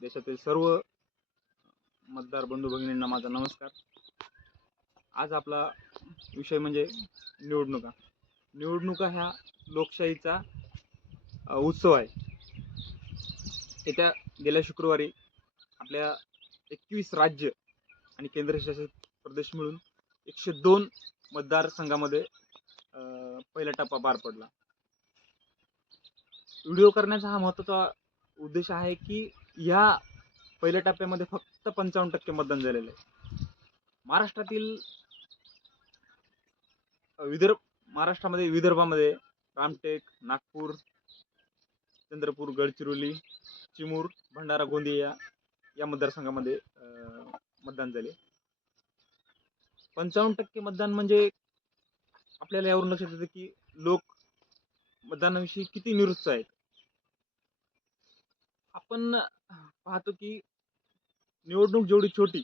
देशातील सर्व मतदार बंधू भगिनींना माझा नमस्कार. आज आपला विषय म्हणजे निवडणुका. निवडणुका ह्या लोकशाहीचा उत्सव आहे. येत्या गेल्या शुक्रवारी आपल्या एकवीस राज्य आणि केंद्रशासित प्रदेश मिळून एकशे दोन मतदारसंघामध्ये पहिला टप्पा पार पडला. व्हिडिओ करण्याचा हा महत्त्वाचा उद्देश आहे की ह्या पहिल्या टप्प्यामध्ये फक्त पंचावन्न टक्के मतदान झालेलं आहे. महाराष्ट्रातील विदर्भ महाराष्ट्रामध्ये विदर्भामध्ये रामटेक नागपूर चंद्रपूर गडचिरोली चिमूर भंडारा गोंदिया या मतदारसंघामध्ये मतदान झाले. पंचावन्न टक्के मतदान म्हणजे आपल्याला यावरून लक्षात येतं की लोक मतदानाविषयी किती निरुत्साह आहेत आपण पाहतो की निवडणूक जेवढी छोटी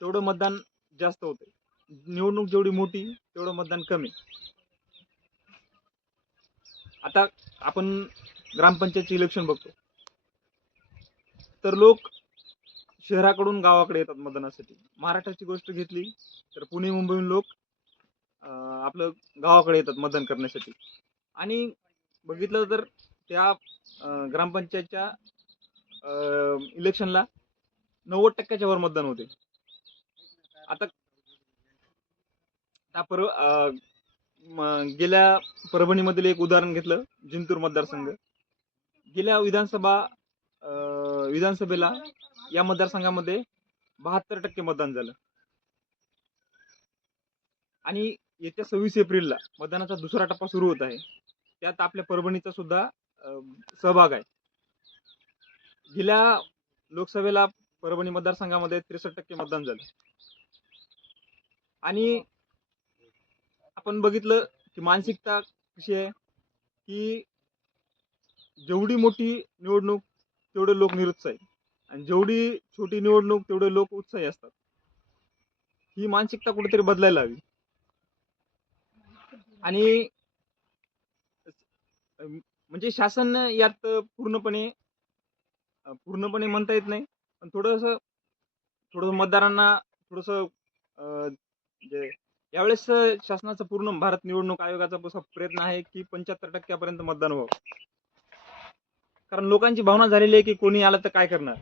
तेवढं मतदान जास्त होते निवडणूक जेवढी मोठी तेवढं मतदान कमी. आता आपण ग्रामपंचायतचे इलेक्शन बघतो. तर लोक शहराकडून गावाकडे येतात मतदानासाठी. महाराष्ट्राची गोष्ट घेतली तर पुणे मुंबईहून लोक आपलं गावाकडे येतात मतदान करण्यासाठी. आणि बघितलं तर त्या ग्रामपंचायतच्या इलेक्शनला नव्वद टक्क्याच्या वर मतदान होते. आता त्या पर गेल्या परभणीमधील एक उदाहरण घेतलं जिंतूर मतदारसंघ. गेल्या विधानसभा अं, विधानसभेला या मतदारसंघामध्ये बहात्तर टक्के मतदान झालं. आणि येत्या सव्वीस एप्रिलला मतदानाचा दुसरा टप्पा सुरू होत आहे. त्यात आपल्या परभणीचा सुद्धा सहभाग आहे. गेल्या लोकसभेला परभणी मतदारसंघामध्ये त्रेसष्ट टक्के मतदान झालं. आणि आपण बघितलं की मानसिकता कशी आहे की जेवढी मोठी निवडणूक तेवढे लोक निरुत्साही. आणि जेवढी छोटी निवडणूक तेवढे लोक उत्साही असतात. ही मानसिकता कुठेतरी बदलायला हवी. आणि म्हणजे शासन यात पूर्णपणे पूर्णपणे म्हणता येत नाही. पण थोडंसं थोडंसं मतदारांना थोडंसं अं, म्हणजे यावेळेस शासनाचा पूर्ण भारत निवडणूक आयोगाचा असा प्रयत्न आहे की पंच्याहत्तर टक्क्यापर्यंत मतदान व्हावं. कारण लोकांची भावना झालेली आहे की कोणी आलं तर काय करणार?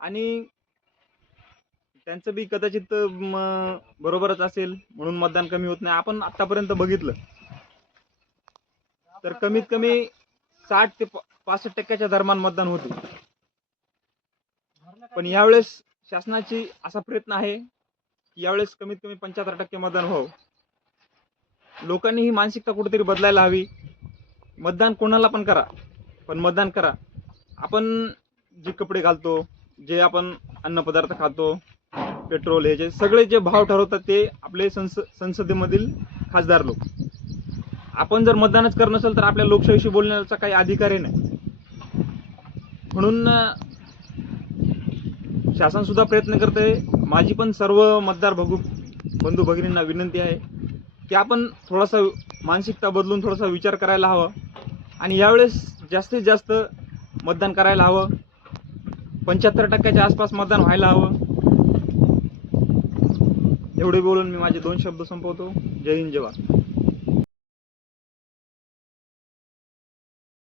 आणि त्यांचं बी कदाचित बरोबरच असेल म्हणून मतदान कमी होत नाही. आपण आतापर्यंत बघितलं. तर कमीत कमी साठ ते पासष्ट टक्क्याच्या दरम्यान मतदान होते. पण यावेळेस शासनाची असा प्रयत्न आहे की यावेळेस कमीत कमी पंच्याहत्तर टक्के मतदान व्हावं. लोकांनी ही मानसिकता कुठेतरी बदलायला हवी. मतदान कोणाला पण करा पण मतदान करा. आपण जे कपडे घालतो जे आपण अन्नपदार्थ खातो पेट्रोल हे जे सगळे जे भाव ठरवतात ते आपले संस संसदेमधील खासदार लोक. आपण जर मतदानच करत नसेल तर आपल्या लोकशाहीशी बोलण्याचा काही अधिकारही नाही. म्हणून शासन सुद्धा प्रयत्न करते माझी पण सर्व मतदार बघू बंधू भगिनींना विनंती आहे की आपण थोडासा मानसिकता बदलून थोडासा विचार करायला हवा आणि यावेळेस जास्तीत जास्त मतदान करायला हवं. पंच्याहत्तर टक्क्याच्या आसपास मतदान व्हायला हवं. एवढे बोलून मी माझे दोन शब्द संपवतो. जय हिंद जवान